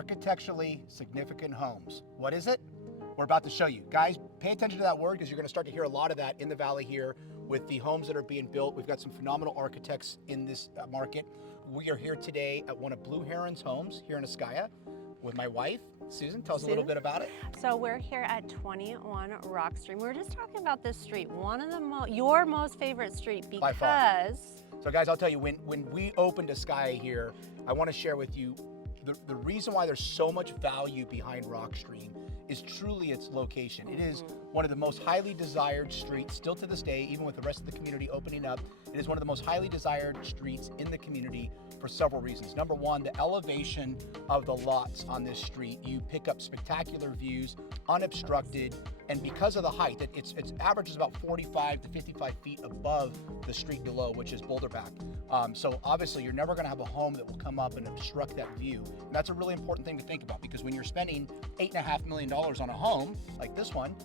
architecturally significant homes. What is it? We're about to show you. Guys, pay attention to that word because you're going to start to hear a lot of that in the valley here with the homes that are being built. We've got some phenomenal architects in this market. We are here today at one of Blue Heron's homes here in Ascaya with my wife, Susan. Tell us a little bit about it. So we're here at 21 Rockstream. We were just talking about this street, one of the your most favorite street because... By far. So guys, I'll tell you, when we opened Ascaya here, I want to share with you the reason why there's so much value behind Rockstream is truly its location. It is one of the most highly desired streets still to this day, even with the rest of the community opening up. It is one of the most highly desired streets in the community for several reasons. Number one, the elevation of the lots on this street. You pick up spectacular views, unobstructed, and because of the height, its average is about 45 to 55 feet above the street below, which is Boulderback. So obviously you're never gonna have a home that will come up and obstruct that view. And that's a really important thing to think about because when you're spending $8.5 million on a home like this one,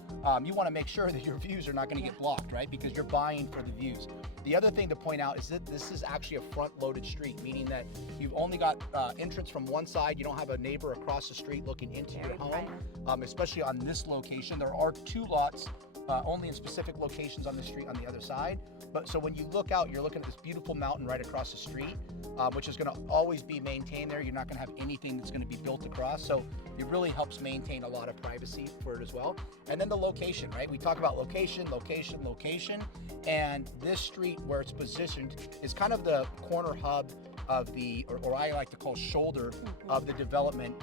you wanna make sure that your views are not gonna get blocked, right? Because you're buying for the views. The other thing to point out is that this is actually a front-loaded street, meaning that you've only got entrance from one side. You don't have a neighbor across the street looking into your home, especially on this location. There are two lots only in specific locations on the street on the other side. But so when you look out, you're looking at this beautiful mountain right across the street, which is gonna always be maintained there. You're not gonna have anything that's gonna be built across. So it really helps maintain a lot of privacy for it as well. And then the location, right? We talk about location, location, location. And this street where it's positioned is kind of the corner hub of the, or I like to call shoulder of the development.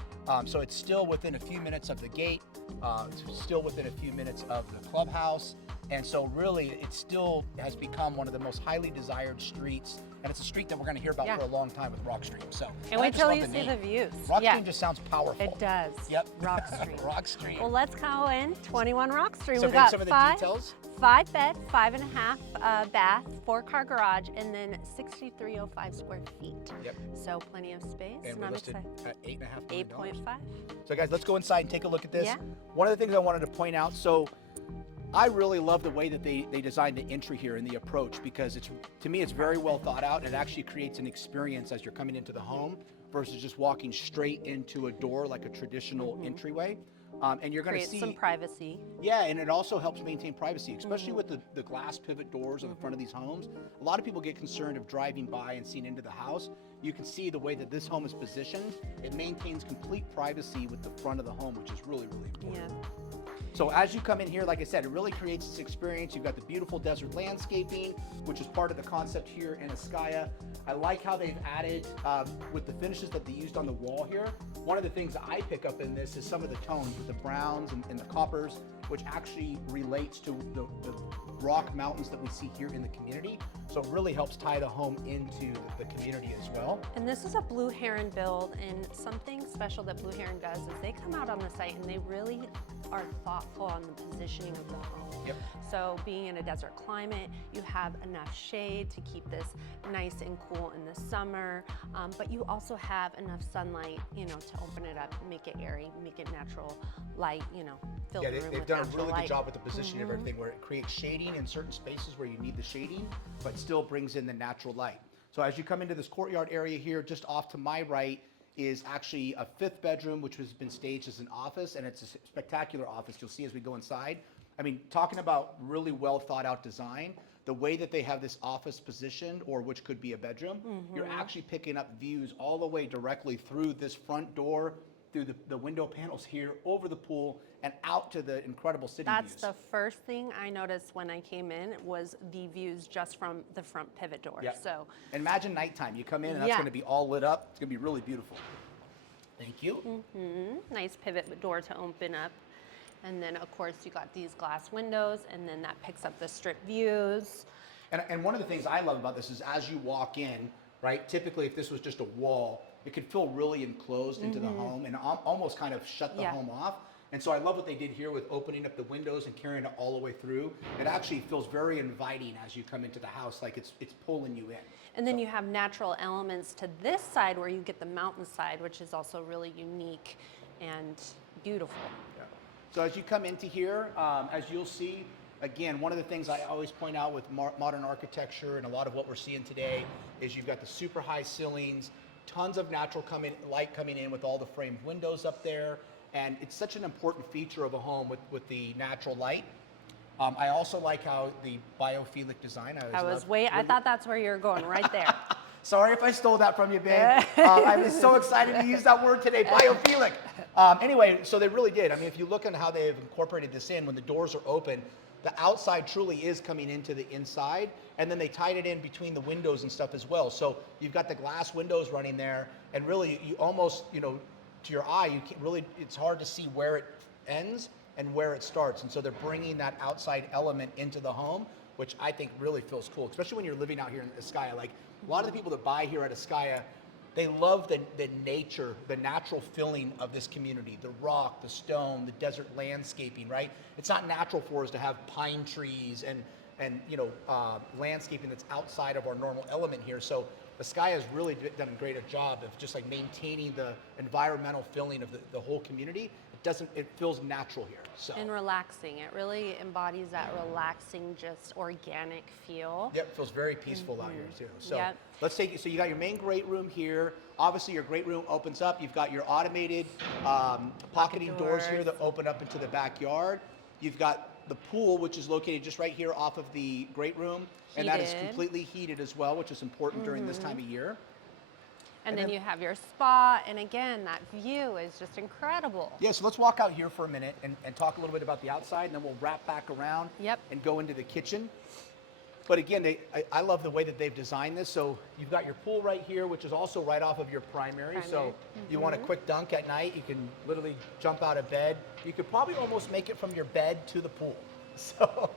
So it's still within a few minutes of the gate. It's still within a few minutes of the clubhouse. And so really it still has become one of the most highly desired streets. And it's a street that we're gonna hear about for a long time with Rockstream. So and wait till you see the views. Rockstream just sounds powerful. It does. Yep. Rockstream. Rockstream. Well, let's go in 21 Rockstream. So we got some of the details. 5 bed, 5.5 bath, 4-car garage, and then 6,305 square feet. Yep. So plenty of space. And we're listed at $8.5 million. 8.5. So guys, let's go inside and take a look at this. Yeah. One of the things I wanted to point out, so I really love the way that they designed the entry here and the approach because to me it's very well thought out. It actually creates an experience as you're coming into the home versus just walking straight into a door like a traditional entryway. And you're going to see some privacy. Yeah, and it also helps maintain privacy, especially with the glass pivot doors on the front of these homes. A lot of people get concerned of driving by and seeing into the house. You can see the way that this home is positioned. It maintains complete privacy with the front of the home, which is really, really important. Yeah. So as you come in here, like I said, it really creates this experience. You've got the beautiful desert landscaping, which is part of the concept here in Ascaya. I like how they've added, with the finishes that they used on the wall here. One of the things that I pick up in this is some of the tones with the browns and the coppers, which actually relates to the rock mountains that we see here in the community. So it really helps tie the home into the community as well. And this is a Blue Heron build, and something special that Blue Heron does is they come out on the site and they really are thoughtful on the positioning of the home. Yep. So being in a desert climate, you have enough shade to keep this nice and cool in the summer, but you also have enough sunlight, you know, to open it up, make it airy, make it natural light, you know, fill the room with natural light. They've done a really good job with the positioning of everything where it creates shading in certain spaces where you need the shading, but still brings in the natural light. So as you come into this courtyard area here, just off to my right, is actually a 5th bedroom, which has been staged as an office, and it's a spectacular office. You'll see as we go inside. I mean, talking about really well thought out design, the way that they have this office positioned, or which could be a bedroom, you're actually picking up views all the way directly through this front door, through the window panels here, over the pool, and out to the incredible city views. That's the first thing I noticed when I came in was the views just from the front pivot door. Yep. So imagine nighttime. You come in and that's going to be all lit up. It's going to be really beautiful. Thank you. Nice pivot door to open up. And then of course you got these glass windows, and then that picks up the strip views. And one of the things I love about this is as you walk in, right, typically if this was just a wall, it could feel really enclosed into the home and almost kind of shut the home off. And so I love what they did here with opening up the windows and carrying it all the way through. It actually feels very inviting as you come into the house, like it's pulling you in. And then you have natural elements to this side where you get the mountainside, which is also really unique and beautiful. Yeah. So as you come into here, as you'll see, again, one of the things I always point out with modern architecture and a lot of what we're seeing today is you've got the super high ceilings, tons of natural light coming in with all the framed windows up there. And it's such an important feature of a home with the natural light. I also like how the biophilic design. I thought that's where you're going, right there. Sorry if I stole that from you, babe. I was so excited to use that word today, biophilic. Anyway, so they really did. I mean, if you look at how they've incorporated this in, when the doors are open, the outside truly is coming into the inside, and then they tied it in between the windows and stuff as well. So you've got the glass windows running there, and really you almost, you know, to your eye, you can't really, it's hard to see where it ends and where it starts. And so they're bringing that outside element into the home, which I think really feels cool, especially when you're living out here in Ascaya. Like a lot of the people that buy here at Ascaya, they love the nature, the natural feeling of this community, the rock, the stone, the desert landscaping, right? It's not natural for us to have pine trees and you know, landscaping that's outside of our normal element here. So Ascaya has really done a great job of just like maintaining the environmental feeling of the whole community. It feels natural here. So. And relaxing. It really embodies that relaxing, just organic feel. Yep, it feels very peaceful out here too. So yep. Let's take it. So you got your main great room here. Obviously your great room opens up. You've got your automated pocketing doors here that open up into the backyard. You've got the pool, which is located just right here off of the great room. And that is completely heated as well, which is important during this time of year. And then you have your spa, and again, that view is just incredible. Yeah, so let's walk out here for a minute and talk a little bit about the outside, and then we'll wrap back around and go into the kitchen. But again, I love the way that they've designed this. So you've got your pool right here, which is also right off of your primary. So you want a quick dunk at night, you can literally jump out of bed. You could probably almost make it from your bed to the pool. So,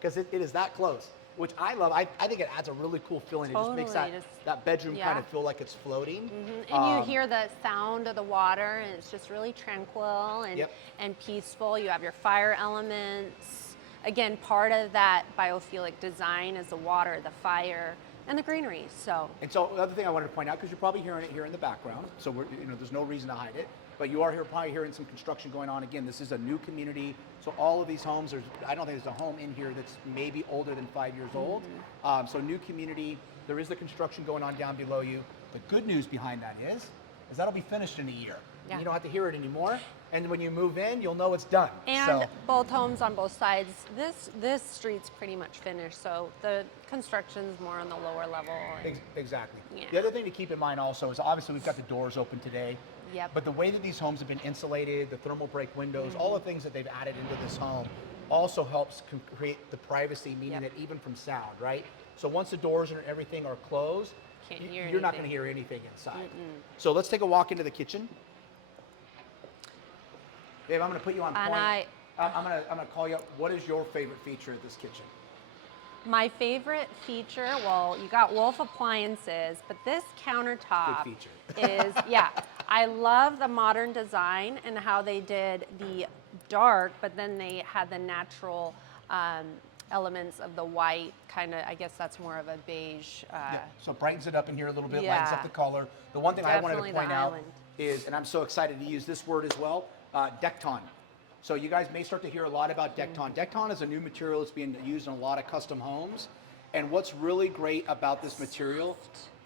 because it is that close. Which I love. I think it adds a really cool feeling. It just makes that bedroom kind of feel like it's floating. And you hear the sound of the water, and it's just really tranquil and peaceful. You have your fire elements. Again, part of that biophilic design is the water, the fire, and the greenery. So. And so the other thing I wanted to point out, because you're probably hearing it here in the background, so there's no reason to hide it. But you are probably hearing some construction going on. Again, this is a new community. So all of these homes, I don't think there's a home in here that's maybe older than 5 years old. So new community, there is the construction going on down below you. The good news behind that is that'll be finished in a year. Yeah. You don't have to hear it anymore. And when you move in, you'll know it's done. And both homes on both sides, this street's pretty much finished. So the construction's more on the lower level. Exactly. Yeah. The other thing to keep in mind also is obviously we've got the doors open today. Yep. But the way that these homes have been insulated, the thermal break windows, all the things that they've added into this home also helps create the privacy, meaning that even from sound, right? So once the doors and everything are closed, you're not going to hear anything inside. So let's take a walk into the kitchen. Dave, I'm going to put you on point. I'm going to call you up. What is your favorite feature of this kitchen? My favorite feature, well, you got Wolf appliances, but this countertop is, I love the modern design and how they did the dark, but then they had the natural elements of the white, kind of, I guess that's more of a beige. So it brightens it up in here a little bit, lightens up the color. The one thing I wanted to point out is, and I'm so excited to use this word as well, Decton. So you guys may start to hear a lot about Decton. Decton is a new material that's being used in a lot of custom homes. And what's really great about this material,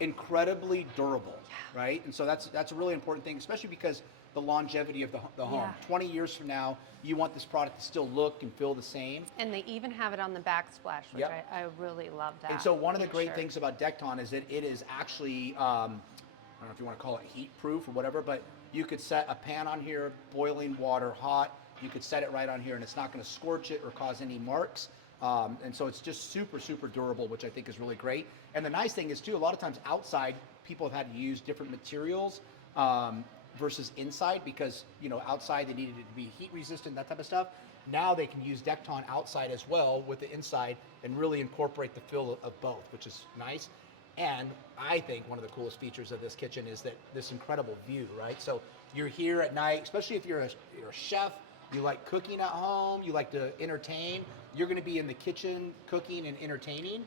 incredibly durable, right? And so that's a really important thing, especially because the longevity of the home. 20 years from now, you want this product to still look and feel the same. And they even have it on the backsplash, which I really love that. And so one of the great things about Decton is that it is actually, I don't know if you want to call it heat proof or whatever, but you could set a pan on here, boiling water, hot. You could set it right on here and it's not going to scorch it or cause any marks. And so it's just super, super durable, which I think is really great. And the nice thing is too, a lot of times outside, people have had to use different materials versus inside because, outside they needed it to be heat resistant, that type of stuff. Now they can use Decton outside as well with the inside and really incorporate the feel of both, which is nice. And I think one of the coolest features of this kitchen is that this incredible view, right? So you're here at night, especially if you're a chef, you like cooking at home, you like to entertain, you're going to be in the kitchen cooking and entertaining.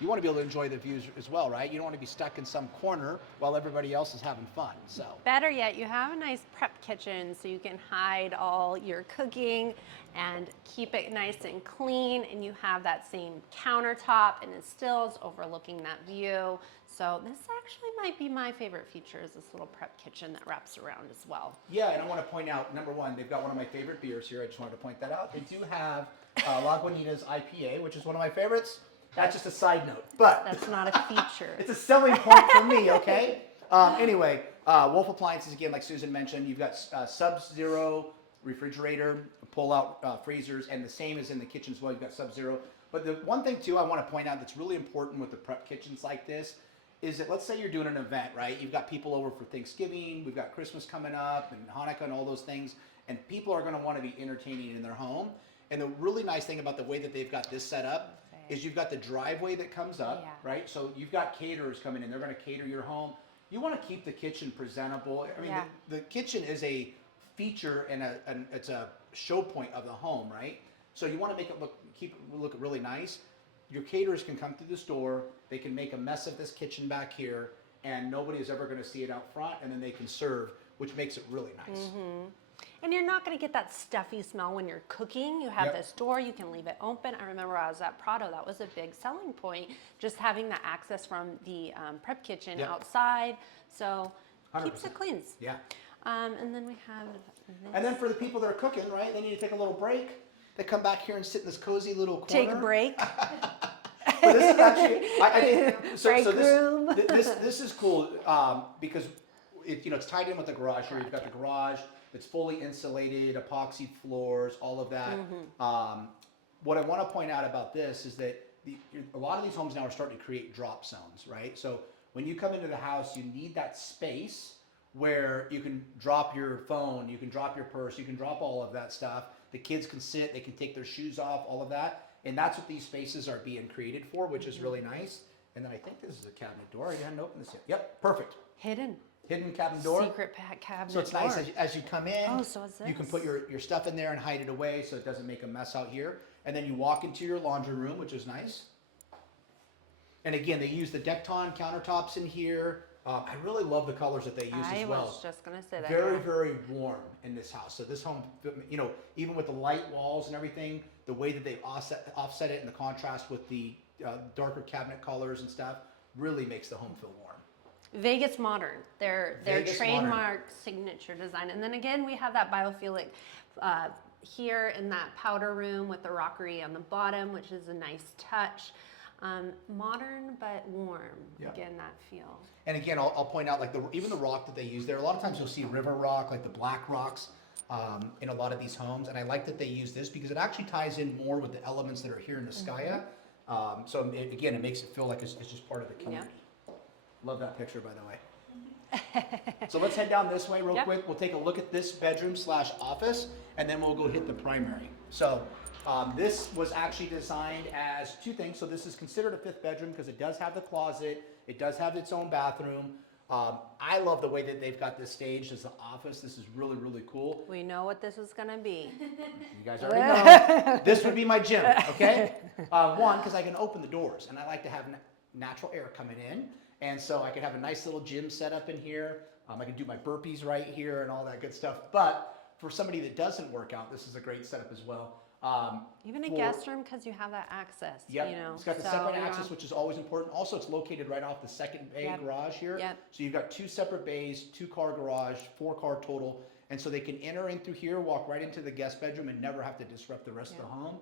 you want to be able to enjoy the views as well, right? You don't want to be stuck in some corner while everybody else is having fun. So better yet, you have a nice prep kitchen so you can hide all your cooking and keep it nice and clean, and you have that same countertop and it still is overlooking that view. So this actually might be my favorite feature, is this little prep kitchen that wraps around as well. yeah, and I want to point out, number one, they've got one of my favorite beers here. I just wanted to point that out. They do have Lagunitas IPA, which is one of my favorites. That's just a side note, but That's not a feature. it's a selling point for me, okay? Anyway, Wolf Appliances, again, like Susan mentioned, you've got Sub-Zero refrigerator, pull-out freezers, and the same is in the kitchen as well. You've got Sub-Zero. But the one thing, too, I want to point out that's really important with the prep kitchens like this is that, let's say you're doing an event, right? You've got people over for Thanksgiving, we've got Christmas coming up, and Hanukkah and all those things, and people are going to want to be entertaining in their home. And the really nice thing about the way that they've got this set up is you've got the driveway that comes up, right? So you've got caterers coming in. They're going to cater your home. You want to keep the kitchen presentable. I mean, the kitchen is a feature and it's a show point of the home, right? So you want to make it keep it look really nice. Your caterers can come through this door. They can make a mess of this kitchen back here, and nobody is ever going to see it out front, and then they can serve, which makes it really nice. Mm-hmm. And you're not going to get that stuffy smell when you're cooking. You have this door, you can leave it open. I remember I was at Prado, that was a big selling point, just having the access from the prep kitchen outside. So 100%. Keeps it clean. Yeah. And then we have this. And then for the people that are cooking, right, they need to take a little break. They come back here and sit in this cozy little corner. Take a break. But this is actually, break room. This is cool because it's tied in with the garage here. You've got the garage. It's fully insulated, epoxy floors, all of that. Mm-hmm. What I want to point out about this is that a lot of these homes now are starting to create drop zones, right? So when you come into the house, you need that space where you can drop your phone, you can drop your purse, you can drop all of that stuff. The kids can sit, they can take their shoes off, all of that. And that's what these spaces are being created for, which is really nice. And then I think this is a cabinet door. You hadn't opened this yet. Yep, perfect. Hidden cabinet door. Secret cabinet. So it's door. nice as you come in. Oh, so is this? You can put your stuff in there and hide it away so it doesn't make a mess out here. And then you walk into your laundry room, which is nice. And again, they use the Decton countertops in here. I really love the colors that they use as well. I was just going to say that. Very, very warm in this house. So this home, even with the light walls and everything, the way that they've offset it and the contrast with the darker cabinet colors and stuff really makes the home feel warm. Vegas modern, their Vegas trademark modern. signature design. And then again, we have that biophilic here in that powder room with the rockery on the bottom, which is a nice touch. Modern but warm. Yeah. Again, that feel. And again, I'll point out even the rock that they use there. A lot of times you'll see river rock, like the black rocks, in a lot of these homes. And I like that they use this because it actually ties in more with the elements that are here in Ascaya. So again, it makes it feel like it's just part of the community. Yeah. Love that picture, by the way. So let's head down this way real quick. We'll take a look at this bedroom / office, and then we'll go hit the primary. So this was actually designed as two things. So this is considered a fifth bedroom because it does have the closet. It does have its own bathroom. I love the way that they've got this staged as an office. This is really, really cool. We know what this is going to be. You guys already know. This would be my gym, okay? One, because I can open the doors, and I like to have natural air coming in. And so I could have a nice little gym set up in here. I can do my burpees right here and all that good stuff. But for somebody that doesn't work out, this is a great setup as well. Even a guest room because you have that access. Yep. It's got the separate access, which is always important. Also, it's located right off the second bay garage here. Yep. So you've got 2 separate bays, 2-car garage, 4-car total. And so they can enter in through here, walk right into the guest bedroom and never have to disrupt the rest of the home.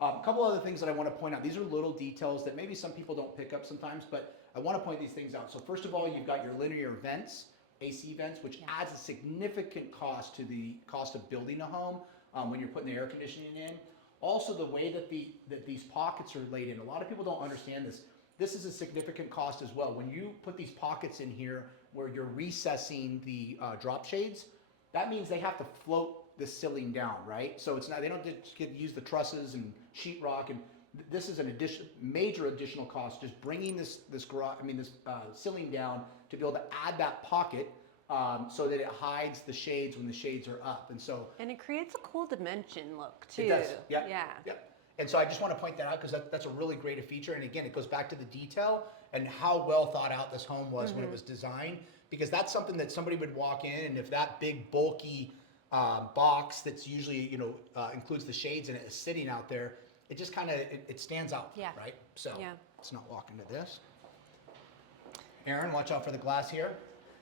A couple other things that I want to point out. These are little details that maybe some people don't pick up sometimes, but I want to point these things out. So first of all, you've got your linear vents, AC vents, which adds a significant cost to the cost of building a home when you're putting the air conditioning in. Also, the way that these pockets are laid in. A lot of people don't understand this. This is a significant cost as well. When you put these pockets in here where you're recessing the drop shades, that means they have to float the ceiling down, right? So they don't just use the trusses and sheetrock, and this is an major additional cost. Just bringing this ceiling down to be able to add that pocket so that it hides the shades when the shades are up, and it creates a cool dimension look too. It does. Yeah. And so I just want to point that out because that's a really great feature. And again, it goes back to the detail and how well thought out this home was when it was designed, because that's something that somebody would walk in, and if that big bulky box that's usually, includes the shades in it is sitting out there, it just kind of, it stands out, right? So let's not walk into this. Aaron, watch out for the glass here.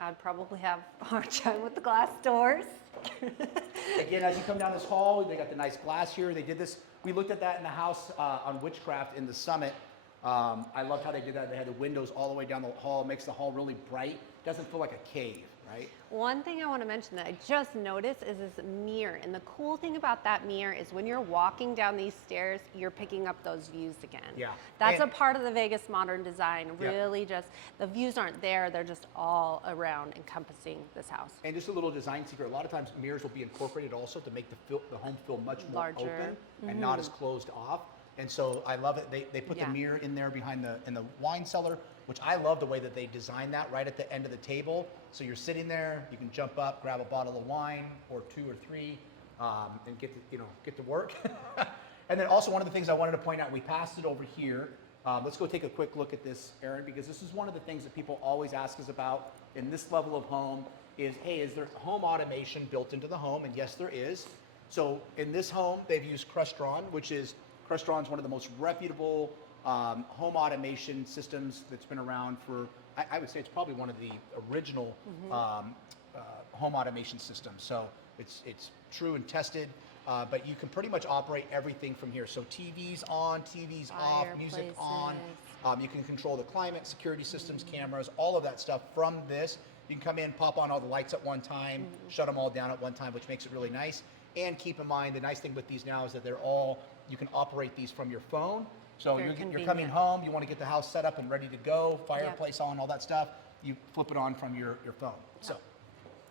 I'd probably have a hard time with the glass doors. Again, as you come down this hall, they got the nice glass here. They did this, we looked at that in the house on Witchcraft in the Summit. I loved how they did that. They had the windows all the way down the hall. It makes the hall really bright. Doesn't feel like a cave, right? One thing I want to mention that I just noticed is this mirror. And the cool thing about that mirror is when you're walking down these stairs, you're picking up those views again. Yeah. That's a part of the Vegas modern design. Really just, the views aren't there. They're just all around encompassing this house. And just a little design secret. A lot of times mirrors will be incorporated also to make the home feel much more larger, open and not as closed off. And so I love it. They put the mirror in there behind in the wine cellar, which I love the way that they designed that right at the end of the table. So you're sitting there, you can jump up, grab a bottle of wine or 2 or 3, and get to work. And then also one of the things I wanted to point out, we passed it over here. Let's go take a quick look at this, Aaron, because this is one of the things that people always ask us about in this level of home is, hey, is there home automation built into the home? And yes, there is. So in this home, they've used Crestron, which is Crestron's one of the most reputable home automation systems that's been around for, I would say it's probably one of the original home automation systems. So it's true and tested, but you can pretty much operate everything from here. So TVs on, TVs off, music on. You can control the climate, security systems, cameras, all of that stuff from this. You can come in, pop on all the lights at one time, shut them all down at one time, which makes it really nice. And keep in mind, the nice thing with these now is that you can operate these from your phone. So you're coming home, you want to get the house set up and ready to go, fireplace on, all that stuff. You flip it on from your phone. So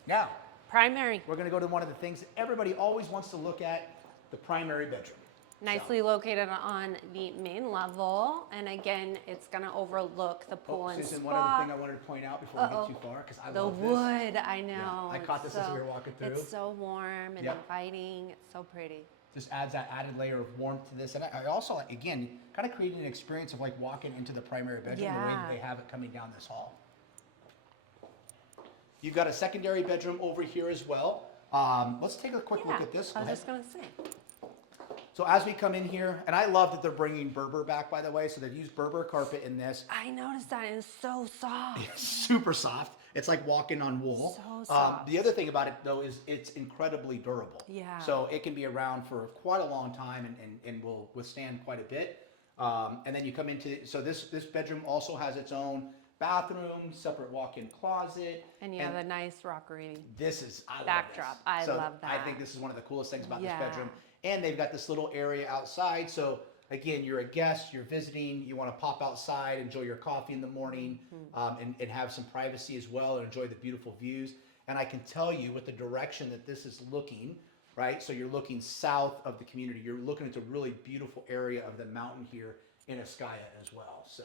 now, primary. we're going to go to one of the things that everybody always wants to look at, the primary bedroom. Nicely located on the main level, and again, it's going to overlook the pool and Susan, spa. one other thing I wanted to point out before we get too far, because I love this. The wood, I know. Yeah, I caught this as we were walking through. It's so warm and inviting. It's so pretty. Just adds that added layer of warmth to this. And I also, again, kind of created an experience of like walking into the primary bedroom the way that they have it coming down this hall. You've got a secondary bedroom over here as well. Let's take a quick look at this. I was just going to say. So as we come in here, and I love that they're bringing Berber back, by the way, so they've used Berber carpet in this. I noticed that, and it's so soft. It's super soft. It's like walking on wool. So soft. The other thing about it, though, is it's incredibly durable. Yeah. So it can be around for quite a long time and will withstand quite a bit. And then you come into, so this bedroom also has its own bathroom, separate walk-in closet. And you have a nice rockery backdrop. I love that. I think this is one of the coolest things about this bedroom. And they've got this little area outside. So again, you're a guest, you're visiting, you want to pop outside, enjoy your coffee in the morning, and have some privacy as well, and enjoy the beautiful views. And I can tell you with the direction that this is looking, right? So you're looking south of the community. You're looking at a really beautiful area of the mountain here in Ascaya as well. So.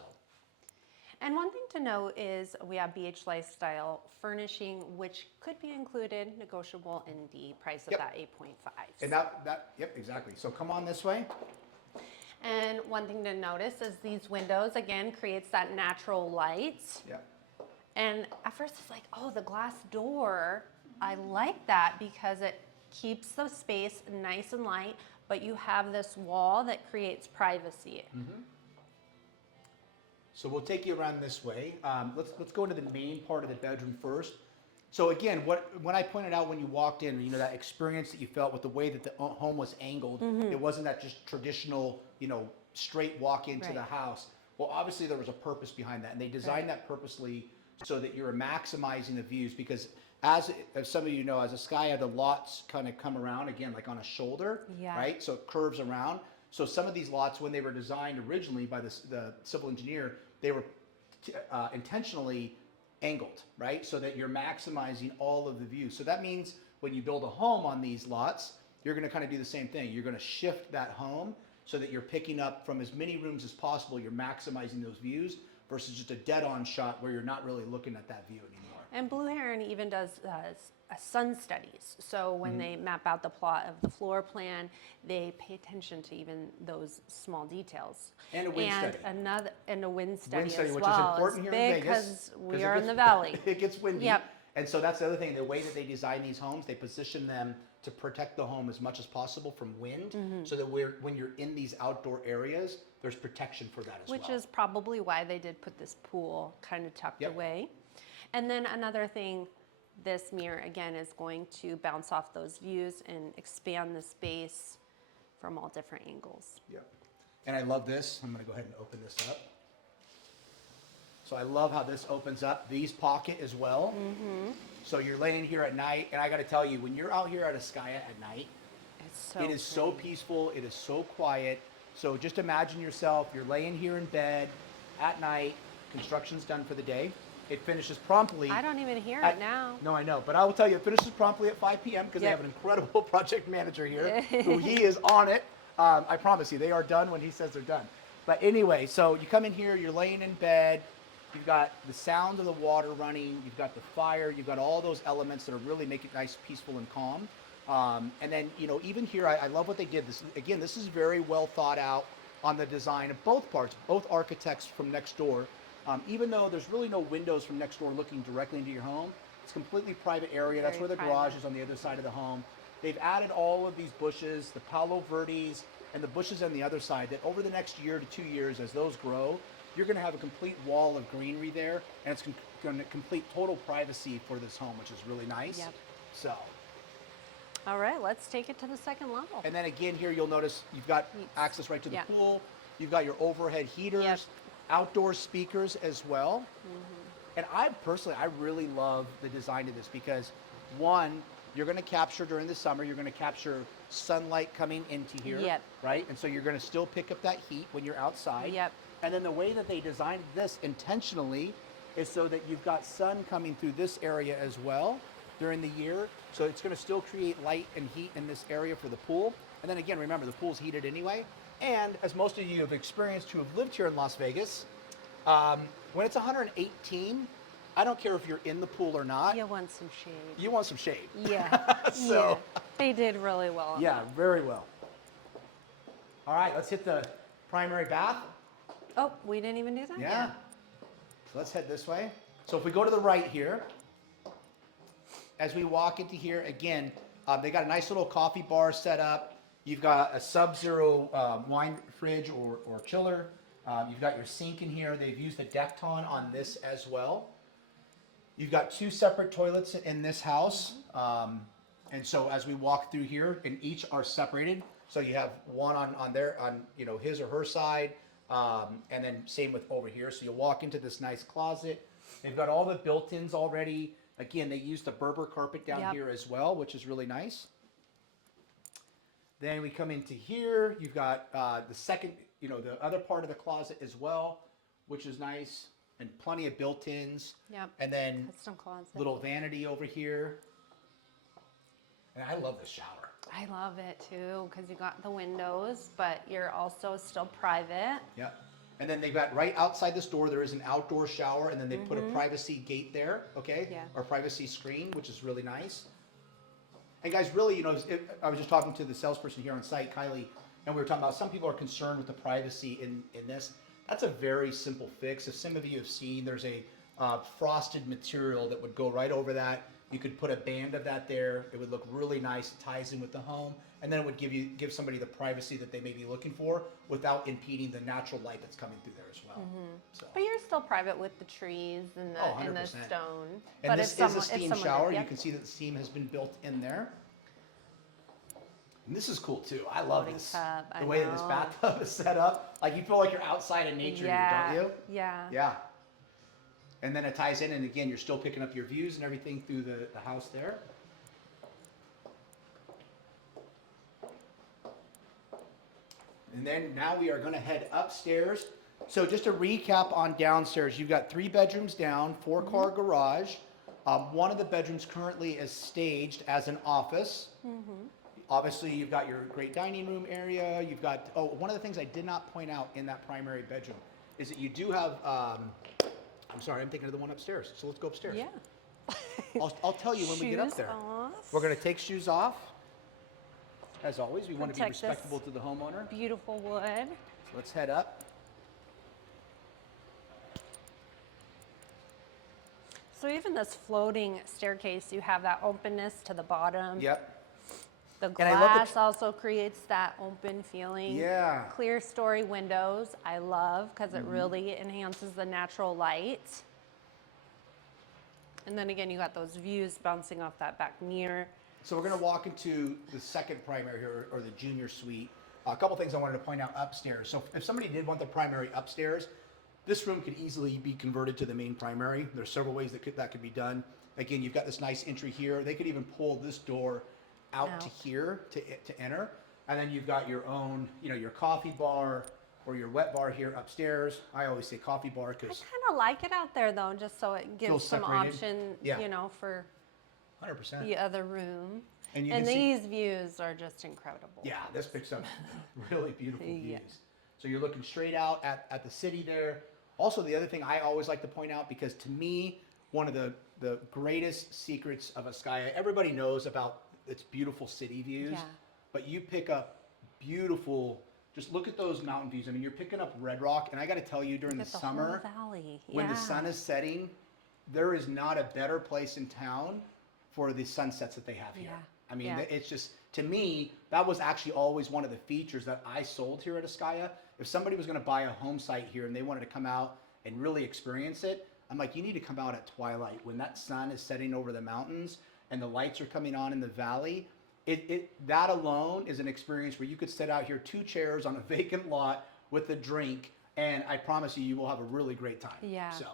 And one thing to note is we have BH Lifestyle furnishing, which could be included, negotiable in the price of that 8.5. And yep, exactly. So come on this way. And one thing to notice is these windows, again, creates that natural light. Yeah. And at first it's like, oh, the glass door, I like that because it keeps the space nice and light, but you have this wall that creates privacy. So we'll take you around this way. Let's go into the main part of the bedroom first. So again, when I pointed out when you walked in, that experience that you felt with the way that the home was angled, it wasn't that just traditional, straight walk into the house. Well, obviously there was a purpose behind that, and they designed that purposely so that you're maximizing the views, because as some of you know, as Ascaya, the lots kind of come around again, like on a shoulder, right? So it curves around. So some of these lots, when they were designed originally by the civil engineer, they were intentionally angled, right? So that you're maximizing all of the views. So that means when you build a home on these lots, you're going to kind of do the same thing. You're going to shift that home so that you're picking up from as many rooms as possible. You're maximizing those views versus just a dead-on shot where you're not really looking at that view anymore. And Blue Heron even does sun studies. So when they map out the plot of the floor plan, they pay attention to even those small details. And a wind study. And a wind study Wind study, as which well. is important here in Vegas. Because we are in the valley. It gets windy. Yep. And so that's the other thing. The way that they design these homes, they position them to protect the home as much as possible from wind, so that when you're in these outdoor areas, there's protection for that as well. Which is probably why they did put this pool kind of tucked away. And then another thing, this mirror again is going to bounce off those views and expand the space from all different angles. Yep. And I love this. I'm going to go ahead and open this up. So I love how this opens up. These pocket as well. So you're laying here at night, and I got to tell you, when you're out here at Ascaya at night, it is so peaceful. It is so quiet. So just imagine yourself, you're laying here in bed at night. Construction's done for the day. It finishes promptly. I don't even hear it now. No, I know. But I will tell you, it finishes promptly at 5 p.m. because they have an incredible project manager here who he is on it. I promise you, they are done when he says they're done. But anyway, so you come in here, you're laying in bed. You've got the sound of the water running. You've got the fire. You've got all those elements that are really make it nice, peaceful, and calm. And then, you know, even here, I love what they did. This is very well thought out on the design of both parts, both architects from next door. Even though there's really no windows from next door looking directly into your home, it's a completely private area. That's where the garage is on the other side of the home. They've added all of these bushes, the Palo Verdes, and the bushes on the other side, that over the next year to 2 years, as those grow, you're going to have a complete wall of greenery there, and it's going to complete total privacy for this home, which is really nice. Yep. So. All right, let's take it to the second level. And then again here, you'll notice you've got access right to the pool. You've got your overhead heaters, outdoor speakers as well. And I really love the design of this because, one, you're going to capture during the summer, you're going to capture sunlight coming into here, right? And so you're going to still pick up that heat when you're outside. And then the way that they designed this intentionally is so that you've got sun coming through this area as well during the year. So it's going to still create light and heat in this area for the pool. And then again, remember, the pool's heated anyway. And as most of you have experienced who have lived here in Las Vegas, when it's 118, I don't care if you're in the pool or not. You want some shade. You want some shade. So they did really well on that. Very well. All right, let's hit the primary bath. Oh, we didn't even do that yet. So let's head this way. So if we go to the right here, as we walk into here, again, they got a nice little coffee bar set up. You've got a sub-zero wine fridge or chiller. You've got your sink in here. They've used a Decton on this as well. You've got 2 separate toilets in this house. And so as we walk through here, and each are separated. So you have one on his or her side. And then same with over here. So you'll walk into this nice closet. They've got all the built-ins already. Again, they used the Berber carpet down here as well, which is really nice. Then we come into here. You've got the second, the other part of the closet as well, which is nice. And plenty of built-ins. And then custom closet. Little vanity over here. And I love this shower. I love it too, because you got the windows, but you're also still private. And then they've got right outside this door, there is an outdoor shower, and then they put a privacy gate there, or privacy screen, which is really nice. And guys, really, I was just talking to the salesperson here on site, Kylie, and we were talking about some people are concerned with the privacy in this. That's a very simple fix. If some of you have seen, there's a frosted material that would go right over that. You could put a band of that there. It would look really nice. It ties in with the home. And then it would give somebody the privacy that they may be looking for without impeding the natural light that's coming through there as well. So. But you're still private with the trees and the stone. And but this is a steam shower. You can see that the steam has been built in there. And this is cool too. I love this. The way that this bathtub is set up. Like you feel like you're outside in nature here, don't you? Yeah. And then it ties in, and again, you're still picking up your views and everything through the house there. And then now we are going to head upstairs. So just to recap on downstairs, you've got 3 bedrooms down, 4-car garage. One of the bedrooms currently is staged as an office. Obviously, you've got your great dining room area. You've got, one of the things I did not point out in that primary bedroom is that you do have, I'm sorry, I'm thinking of the one upstairs. So let's go upstairs. I'll tell you when we get up Shoes there. off. We're gonna take shoes off. As always, we want to be Protect this respectable to the homeowner. Beautiful wood. So let's head up. So even this floating staircase, you have that openness to the bottom. Yep. The And I love the glass also creates that open feeling. Yeah. Clear story windows, I love, because it really enhances the natural light. And then again, you got those views bouncing off that back mirror. So we're going to walk into the second primary here, or the junior suite. A couple things I wanted to point out upstairs. So if somebody did want the primary upstairs, this room could easily be converted to the main primary. There's several ways that could be done. Again, you've got this nice entry here. They could even pull this door out to here to enter. And then you've got your own, your coffee bar or your wet bar here upstairs. I always say coffee bar I because kind of like it out there though, just so it gives Feels some separated. option, Yeah. For 100%. the other room. And you And can see- these views are just incredible. Yeah, this picks up really beautiful views. Yeah. So you're looking straight out at the city there. Also, the other thing I always like to point out, because to me, one of the greatest secrets of Ascaya, everybody knows about its beautiful city views, Yeah. but you pick up beautiful, just look at those mountain views. I mean, you're picking up Red Rock, and I got to tell you, during Look the at the summer, whole valley. when the Yeah. sun is setting, there is not a better place in town for the sunsets that they have here. Yeah. I mean, Yeah. it's just, to me, that was actually always one of the features that I sold here at Ascaya. If somebody was going to buy a home site here and they wanted to come out and really experience it, I'm like, you need to come out at twilight when that sun is setting over the mountains and the lights are coming on in the valley. That alone is an experience where you could sit out here, 2 chairs on a vacant lot with a drink, and I promise you, you will have a really great time. Yeah. So.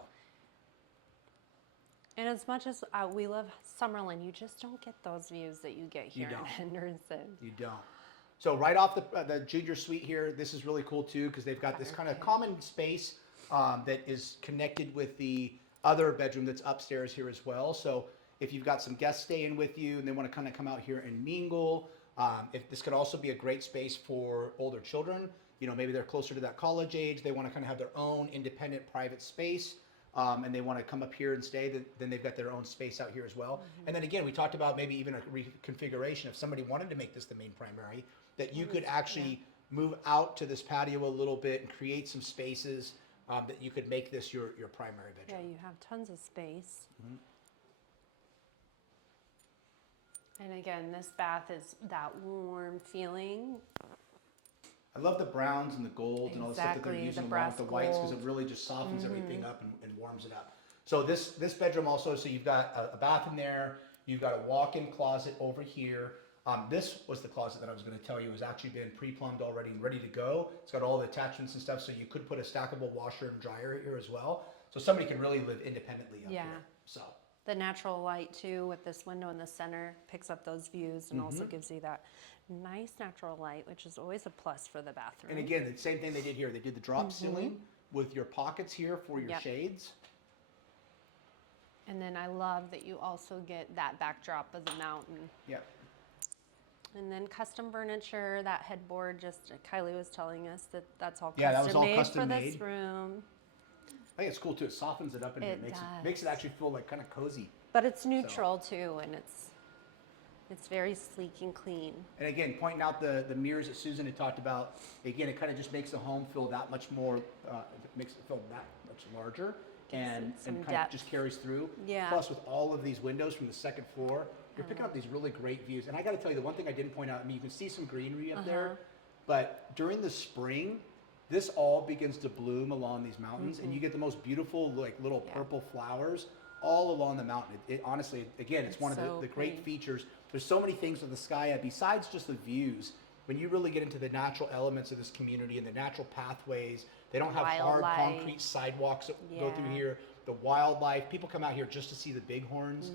And as much as we love Summerlin, you just don't get those views that you get here don't. in Henderson. You don't. So right off the junior suite here, this is really cool too, because they've got this kind of common space that is connected with the other bedroom that's upstairs here as well. So if you've got some guests staying with you and they want to kind of come out here and mingle, if this could also be a great space for older children. Maybe they're closer to that college age. They want to kind of have their own independent private space. And they want to come up here and stay, then they've got their own space out here as well. And then again, we talked about maybe even a reconfiguration. If somebody wanted to make this the main primary, that you could actually move out to this patio a little bit and create some spaces that you could make this your primary Yeah, bedroom. you have tons of space. And again, this bath is that warm feeling. I love the browns and the golds and all the stuff that they're Exactly, using the along with the brass whites, because it gold. really just softens everything up and warms it up. So this bedroom also, so you've got a bath in there, you've got a walk-in closet over here. This was the closet that I was going to tell you has actually been pre-plumbed already and ready to go. It's got all the attachments and stuff, so you could put a stackable washer and dryer here as well. So somebody can really live independently up Yeah. here. So The natural light too, with this window in the center, picks up those views and also gives you that nice natural light, which is always a plus for the bathroom. and again, the same thing they did here. They did the drop ceiling with your pockets here for your Yep. shades. And then I love that you also get that backdrop of the mountain. Yep. And then custom furniture, that headboard, just Kylie was telling us that that's all Yeah, that was custom all made custom for made. this room. I think it's cool too. It softens it up and It makes it actually feel like kind of cozy. But it's neutral too, and it's very sleek and clean. And again, pointing out the mirrors that Susan had talked about, again, it kind of just makes the home feel that much more, makes it feel that much larger and it some kind of depth. just carries through. Yeah. Plus, with all of these windows from the second floor, you're picking up these really great views. And I got to tell you, the one thing I didn't point out, I mean, you can see some greenery up there, but during the spring, this all begins to bloom along these mountains, and you get the most beautiful, like little purple flowers all along the mountain. It honestly, again, it's one of so the great pretty. features. There's so many things with Ascaya besides just the views. When you really get into the natural elements of this community and the natural pathways, they don't have hard Wildlife. concrete sidewalks that go through Yeah. here. The wildlife, people come out here just to see the bighorns.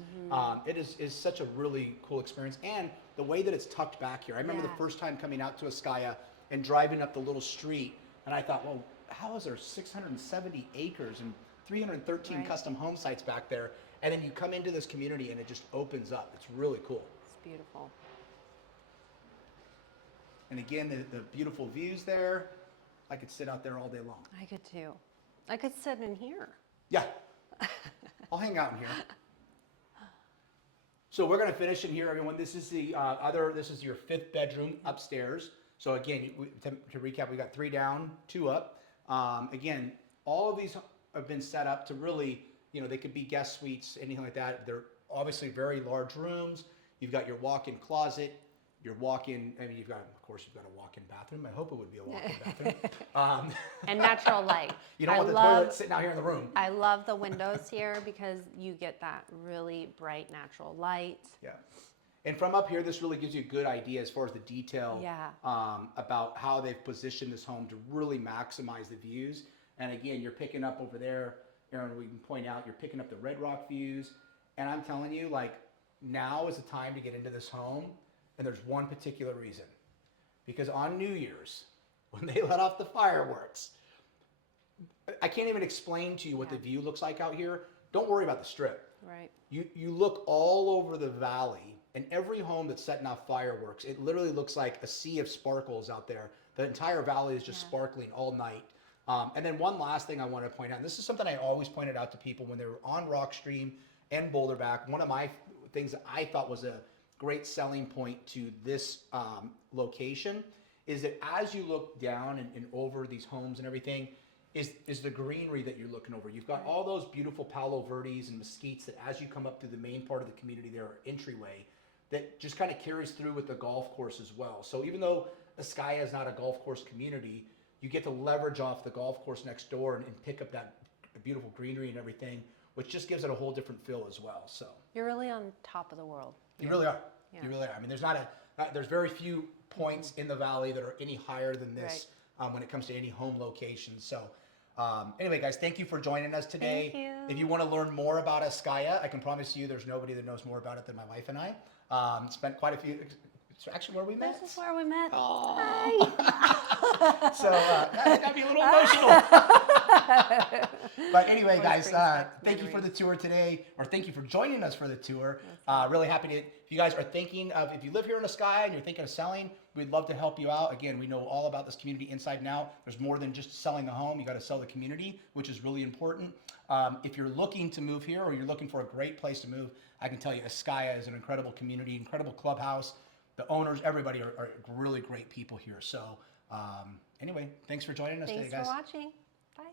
It is such a really cool experience, and the way that it's tucked back here. I remember the Yeah. first time coming out to Ascaya and driving up the little street, and I thought, well, how is there 670 acres and 313 Right. custom home sites back there? And then you come into this community and it just opens up. It's really cool. It's beautiful. And again, the beautiful views there. I could sit out there all day long. I could too. I could sit in here. Yeah, I'll hang out in here. So we're gonna finish in here, everyone. This is the this is your 5th bedroom upstairs. So again, to recap, we got 3 down, 2 up. Again, all of these have been set up to really, you know, they could be guest suites, anything like that. They're obviously very large rooms. You've got your walk-in closet, your walk-in, I mean, you've got, of course, you've got a walk-in bathroom. I hope it would be a walk-in bathroom. And natural light. You don't want the toilet sitting out here in the room. I love the windows here because you get that really bright natural light. Yeah. And from up here, this really gives you a good idea as far as the detail about how they've positioned this home to really maximize the views. And again, you're picking up over there, Aaron, we can point out, you're picking up the Red Rock views. And I'm telling you, like, now is the time to get into this home. And there's one particular reason. Because on New Year's, when they let off the fireworks, I can't even explain to you what the view looks like out here. Don't worry about the strip. Right. You look all over the valley, and every home that's setting off fireworks, it literally looks like a sea of sparkles out there. The entire valley is just sparkling all night. And then one last thing I want to point out, and this is something I always pointed out to people when they were on Rockstream and Boulderback. One of my things that I thought was a great selling point to this location is that as you look down and over these homes and everything, is the greenery that you're looking over. You've got all those beautiful Palo Verdes and mesquites that as you come up through the main part of the community there, or entryway, that just kind of carries through with the golf course as well. So even though Ascaya is not a golf course community, you get to leverage off the golf course next door and pick up that beautiful greenery and everything, which just gives it a whole different feel as well. So you're really on top of the world. You really are. Yeah. You really are. I mean, there's very few points in the valley that are any higher than this when it comes to any home location. So anyway, guys, thank you for joining us today. Thank you. If you want to learn more about Ascaya, I can promise you there's nobody that knows more about it than my wife and I. Spent quite a few. It's actually where we met. This is where we met. Oh. Hi. So that got me a little emotional. But anyway, guys, thank you for the tour today, or thank you for joining us for the tour. Really happy to. If you guys are thinking of, if you live here in Ascaya and you're thinking of selling, we'd love to help you out. Again, we know all about this community inside and out. There's more than just selling the home. You got to sell the community, which is really important. If you're looking to move here or you're looking for a great place to move, I can tell you Ascaya is an incredible community, incredible clubhouse. The owners, everybody are really great people here. So anyway, thanks for joining us today, guys. Thanks for watching. Bye.